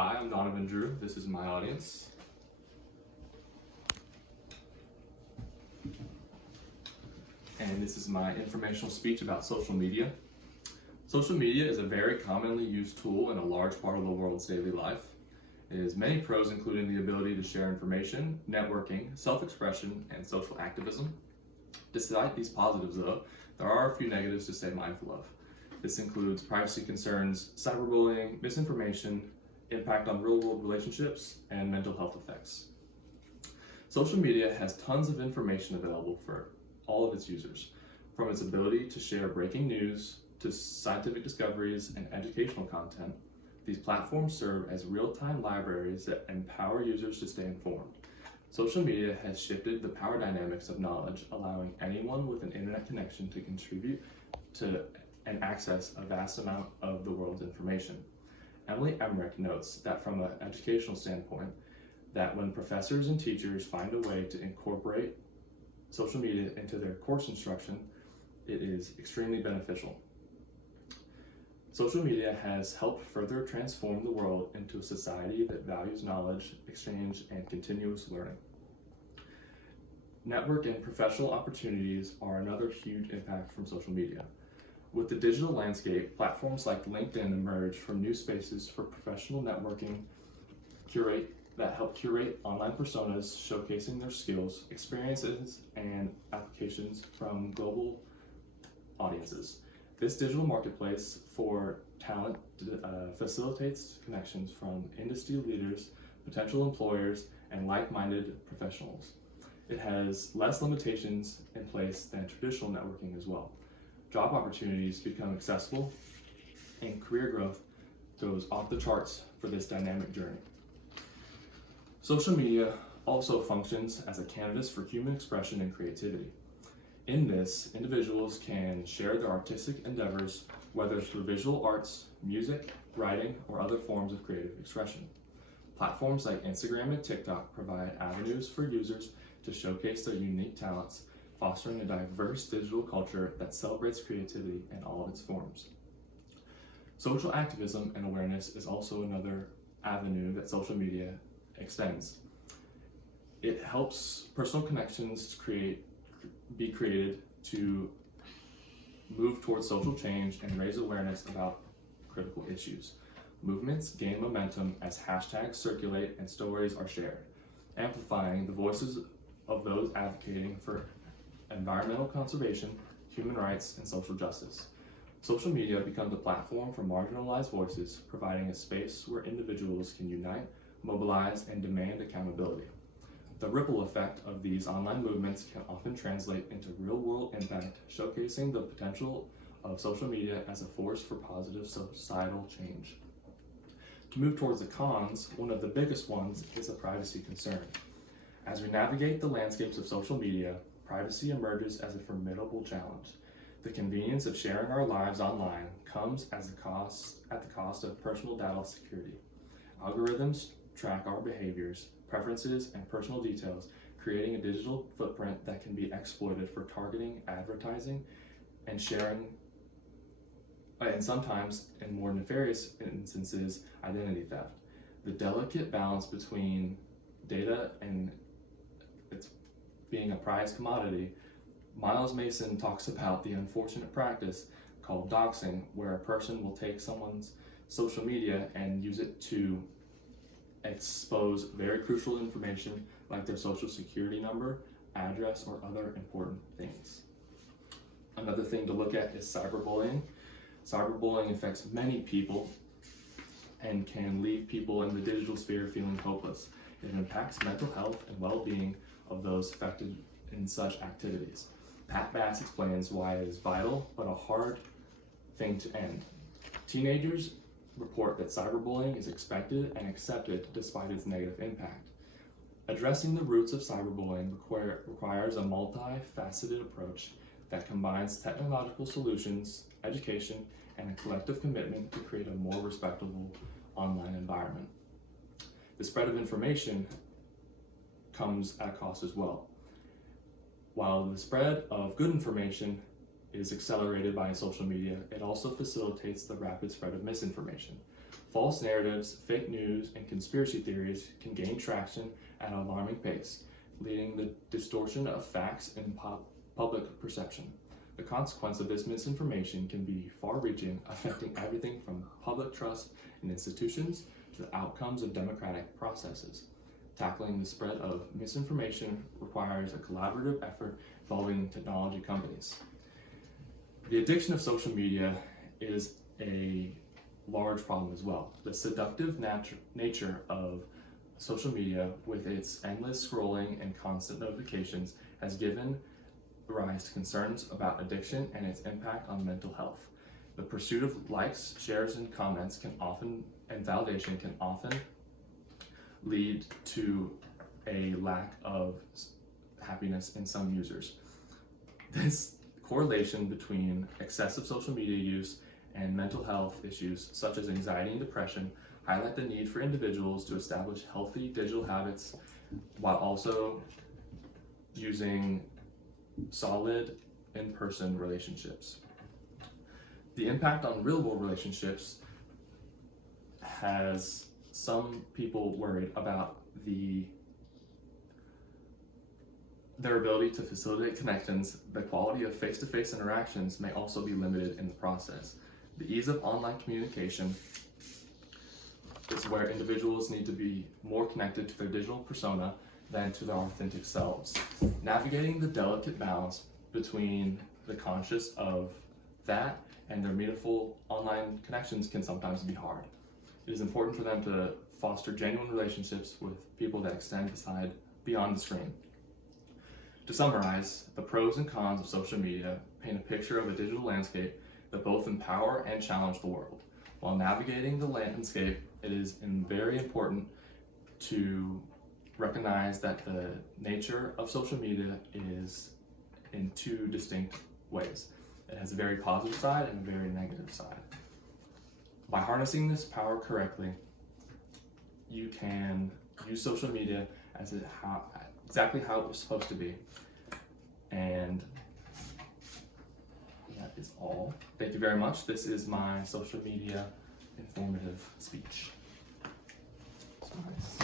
Hi, I'm Donovan Drew. This is my audience. And this is my informational speech about social media. Social media is a very commonly used tool in a large part of the world's daily life. It has many pros, including the ability to share information, networking, self-expression, and social activism. Despite these positives, though, there are a few negatives to stay mindful of. This includes privacy concerns, cyberbullying, misinformation, impact on real-world relationships, and mental health effects. Social media has tons of information available for all of its users, from its ability to share breaking news to scientific discoveries and educational content. These platforms serve as real-time libraries that empower users to stay informed. Social media has shifted the power dynamics of knowledge, allowing anyone with an internet connection to contribute to and access a vast amount of the world's information. Emily Emmerich notes that from an educational standpoint, that when professors and teachers find a way to incorporate social media into their course instruction, it is extremely beneficial. Social media has helped further transform the world into a society that values knowledge, exchange, and continuous learning. Network and professional opportunities are another huge impact from social media. With the digital landscape, platforms like LinkedIn emerge from new spaces for professional networking that help curate online personas showcasing their skills, experiences, and applications from global audiences. This digital marketplace for talent facilitates connections from industry leaders, potential employers, and like-minded professionals. It has less limitations in place than traditional networking as well. Job opportunities become accessible, and career growth goes off the charts for this dynamic journey. Social media also functions as a canvas for human expression and creativity. In this, individuals can share their artistic endeavors, whether through visual arts, music, writing, or other forms of creative expression. Platforms like Instagram and TikTok provide avenues for users to showcase their unique talents, fostering a diverse digital culture that celebrates creativity in all of its forms. Social activism and awareness is also another avenue that social media extends. It helps personal connections be created to move towards social change and raise awareness about critical issues. Movements gain momentum as hashtags circulate and stories are shared, amplifying the voices of those advocating for environmental conservation, human rights, and social justice. Social media becomes a platform for marginalized voices, providing a space where individuals can unite, mobilize, and demand accountability. The ripple effect of these online movements can often translate into real-world impact, showcasing the potential of social media as a force for positive societal change. To move towards the cons, one of the biggest ones is a privacy concern. As we navigate the landscapes of social media, privacy emerges as a formidable challenge. The convenience of sharing our lives online comes at the cost of personal data security. Algorithms track our behaviors, preferences, and personal details, creating a digital footprint that can be exploited for targeting, advertising, and sharing, and sometimes, in more nefarious instances, identity theft. The delicate balance between data and its being a prized commodity, Miles Mason talks about the unfortunate practice called doxing, where a person will take someone's social media and use it to expose very crucial information like their social security number, address, or other important things. Another thing to look at is cyberbullying. Cyberbullying affects many people and can leave people in the digital sphere feeling hopeless. It impacts mental health and well-being of those affected in such activities. Pat Bass explains why it is vital but a hard thing to end. Teenagers report that cyberbullying is expected and accepted despite its negative impact. Addressing the roots of cyberbullying requires a multifaceted approach that combines technological solutions, education, and a collective commitment to create a more respectable online environment. The spread of information comes at a cost as well. While the spread of good information is accelerated by social media, it also facilitates the rapid spread of misinformation. False narratives, fake news, and conspiracy theories can gain traction at an alarming pace, leading to the distortion of facts and public perception. The consequence of this misinformation can be far-reaching, affecting everything from public trust in institutions to the outcomes of democratic processes. Tackling the spread of misinformation requires a collaborative effort involving technology companies. The addiction of social media is a large problem as well. The seductive nature of social media, with its endless scrolling and constant notifications, has given rise to concerns about addiction and its impact on mental health. The pursuit of likes, shares, and comments and validation can often lead to a lack of happiness in some users. This correlation between excessive social media use and mental health issues such as anxiety and depression highlight the need for individuals to establish healthy digital habits while also using solid in-person relationships. The impact on real-world relationships has some people worried about their ability to facilitate connections. The quality of face-to-face interactions may also be limited in the process. The ease of online communication is where individuals need to be more connected to their digital persona than to their authentic selves. Navigating the delicate balance between the conscious of that and their meaningful online connections can sometimes be hard. It is important for them to foster genuine relationships with people that extend beyond the screen. To summarize, the pros and cons of social media paint a picture of a digital landscape that both empower and challenge the world. While navigating the landscape, it is very important to recognize that the nature of social media is in two distinct ways. It has a very positive side and a very negative side. By harnessing this power correctly, you can use social media as exactly how it was supposed to be. And that is all. Thank you very much. This is my social media informative speech. Nice.